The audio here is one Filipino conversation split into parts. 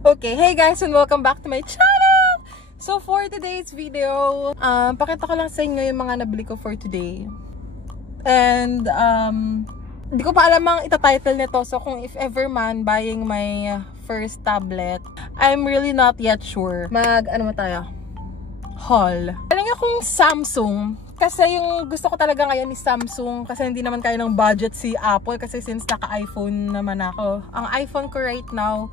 Okay, hey guys and welcome back to my channel! So for today's video, pakita ko lang sa inyo yung mga nabili ko for today. And hindi ko pa alam ang itatitle nito. So kung if ever man buying my first tablet, I'm really not yet sure. Ano mo tayo? Haul. Alam niyo kung Samsung, kasi yung gusto ko talaga ngayon is Samsung kasi hindi naman kaya ng budget si Apple kasi since naka-iPhone naman ako. Ang iPhone ko right now,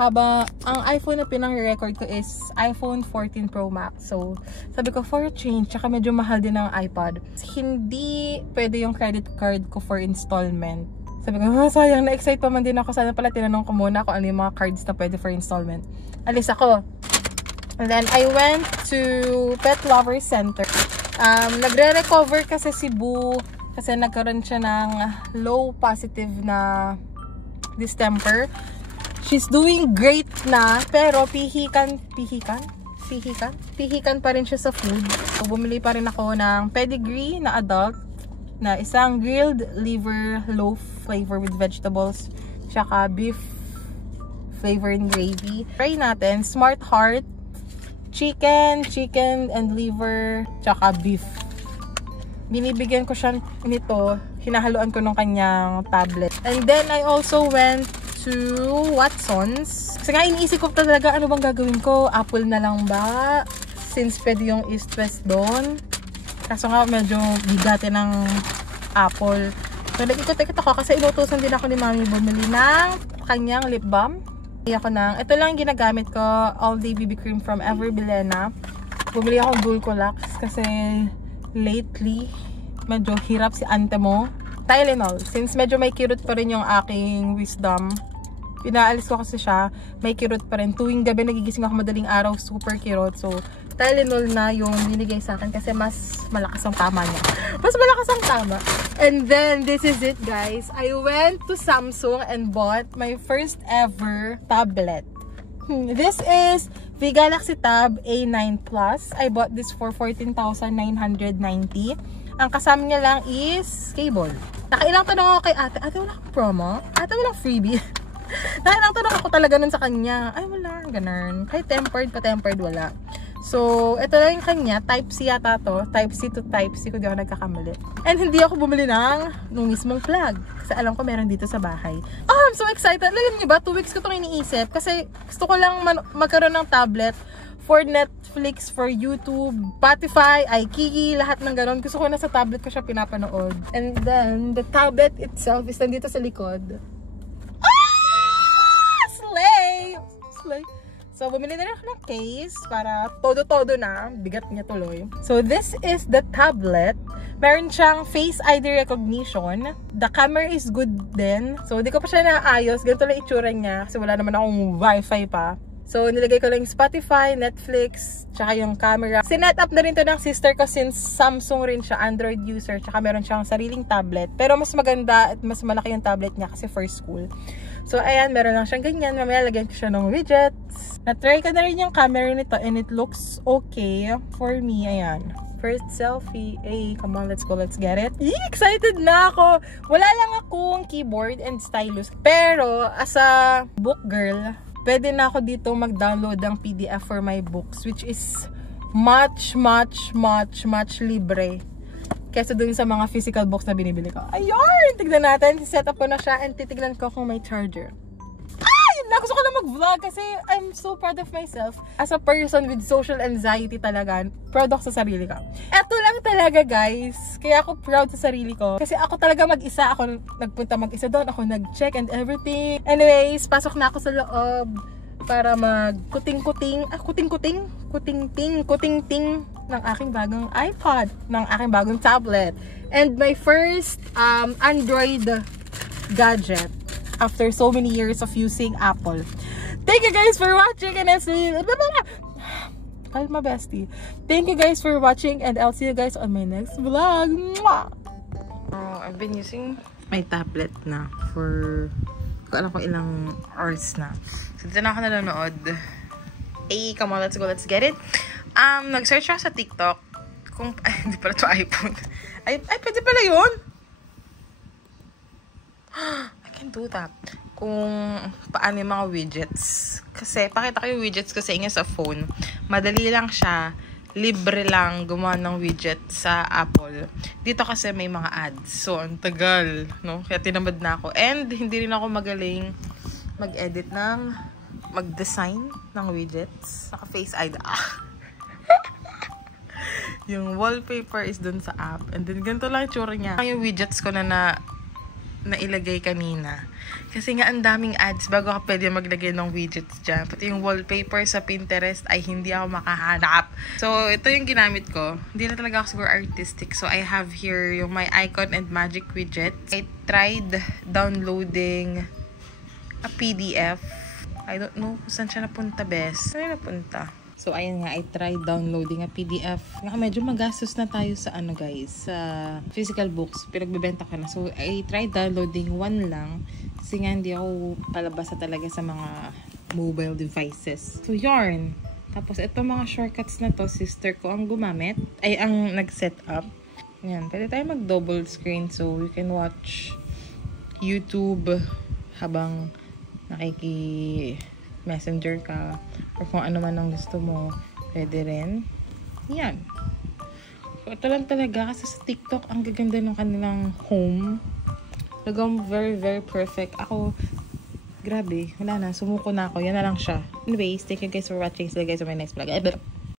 ang iPhone na pinang-record ko is iPhone 14 Pro Max. So, sabi ko for a change, tsaka medyo mahal din ang iPad. Hindi pwede yung credit card ko for installment. Sabi ko, sayang, na-excite pa man din ako. Sana pala tinanong ko muna kung ano yung mga cards na pwede for installment. Alis ako. And then, I went to Pet Lover Center. Nagre-recover kasi si Boo kasi nagkaroon siya ng low positive na distemper. She's doing great na, pero pihikan pa rin siya sa food. So, bumili pa rin ako ng pedigree na adult na isang grilled liver loaf flavor with vegetables, tsaka beef flavor and gravy. Try natin, Smart Heart, chicken and liver, tsaka beef. Binibigyan ko siya nito, hinahaluan ko ng kanyang tablet. And then, I also went to Watson's. Kasi nga iniisip ko talaga ano bang gagawin ko. Apple na lang ba? Since pwede yung East-West doon. Kaso nga medyo bigatin ng Apple. So nag-ikot-ikot ako kasi inutusan din ako ni Mami bumili ng kanyang lip balm. Ito lang yung ginagamit ko. All Day BB Cream from Everbilena. Bumili ako Dulcolax kasi lately medyo hirap si ante mo. Tylenol. Since medyo may kirot pa rin yung aking wisdom, pinaalis ko kasi siya, may kirot pa rin. Tuwing gabi nagigising ako madaling araw, super kirot. So, Tylenol na yung binigay sa akin kasi mas malakas ang tama niya. Mas malakas ang tama. And then, this is it guys. I went to Samsung and bought my first ever tablet. This is the Galaxy Tab A9 Plus. I bought this for 14,990. Ang kasama niya lang is cable. Nakailang tanong ako kay ate. Ate, wala akong promo? Ate, walang freebie? Nakailang tanong ako talaga nun sa kanya. Ay, wala. Ganun. Kahit tempered, pa-tempered, wala. So, ito lang yung kanya. Type-C yata to. Type-C to Type-C kung di ako nagkakamali. And hindi ako bumili nung mismong plug. Kasi alam ko meron dito sa bahay. Oh, I'm so excited. Alam niyo ba, 2 weeks ko itong iniisip. Kasi gusto ko lang magkaroon ng tablet for Netflix, for YouTube, Spotify, iKiki, lahat ng gano'n. Gusto ko na sa tablet ko siya pinapanood. And then, the tablet itself is nandito sa likod. Ah! Slay! Slay! So, bumili na rin ako ng case para todo-todo na. Bigat niya tuloy. So, this is the tablet. Meron siyang Face ID recognition. The camera is good din. So, hindi ko pa siya naayos. Ganito lang itsura niya. Kasi wala naman akong wifi pa. So, nilagay ko lang yung Spotify, Netflix, tsaka yung camera. Sinet up na rin to ng sister ko since Samsung rin siya, Android user, tsaka meron siyang sariling tablet. Pero mas maganda at mas malaki yung tablet niya kasi for school. So, ayan, meron lang siyang ganyan. Mamaya lagyan ko siya ng widgets. Na-try ko na rin yung camera nito and it looks okay for me. Ayan. First selfie. Hey, come on, let's go, let's get it. Excited na ako! Wala lang akong keyboard and stylus. Pero, as a book girl, pwede na ako dito mag-download ng PDF for my books, which is much libre kesa dun sa mga physical books na binibili ko. Ayun! Tignan natin. Set up ko na siya and titignan ko kung may charger. Gusto ko na mag-vlog kasi I'm so proud of myself. As a person with social anxiety talaga, proud ako sa sarili ko. Eto lang talaga guys. Kaya ako proud sa sarili ko. Kasi ako talaga mag-isa. Ako nagpunta mag-isa doon. Ako nag-check and everything. Anyways, pasok na ako sa loob para mag-kuting-kuting ng aking bagong iPod, ng aking bagong tablet. And my first Android gadget after so many years of using Apple. Thank you guys for watching and I'll see you. Kalma bestie. Thank you guys for watching and I'll see you guys on my next vlog. I've been using my tablet na for alam ko ilang hours na. So dito na ako nanonood. Hey, come on, let's go, let's get it. Nag-search ako sa TikTok kung hindi pala to iPhone. Ay, pwede pala yun. I can do that. kung paano yung mga widgets. Kasi, pakita ko yung widgets ko sa inyo sa phone. Madali lang siya. Libre lang gumawa ng widget sa Apple. Dito kasi may mga ads. So, ang tagal, no? Kaya tinamad na ako. And, hindi rin ako magaling mag-edit mag-design ng widgets. Naka-face ID. Yung wallpaper is dun sa app. And then, ganito lang yung tsura niya. Yung widgets ko na ilagay kanina. Kasi nga, ang daming ads bago ka pwede maglagay ng widgets dyan. Pati yung wallpaper sa Pinterest ay hindi ako makahanap. So, ito yung ginamit ko. Hindi na talaga ako siguro artistic. So, I have here yung my icon and magic widget. I tried downloading a PDF. I don't know kung saan siya napunta best. Saan napunta? So, ayun nga, I tried downloading a PDF. Nga, medyo magastos na tayo sa guys, sa physical books. Pinagbibenta ko na. So, I tried downloading one lang. Kasi nga, hindi ako palabasa talaga sa mga mobile devices. So, yarn. Tapos, itong mga shortcuts na to, sister ko ang gumamit. Ay, ang nag-set up. Yan. Pwede tayo mag-double screen. So, you can watch YouTube habang messenger ka or kung ano man ang gusto mo, pwede rin. Yan. So, ito lang talaga kasi sa TikTok ang gaganda ng kanilang home. Talagang very, very perfect. Ako, grabe, wala na, sumuko na ako. Yan na lang siya. Anyways, thank you guys for watching. See you guys on my next vlog.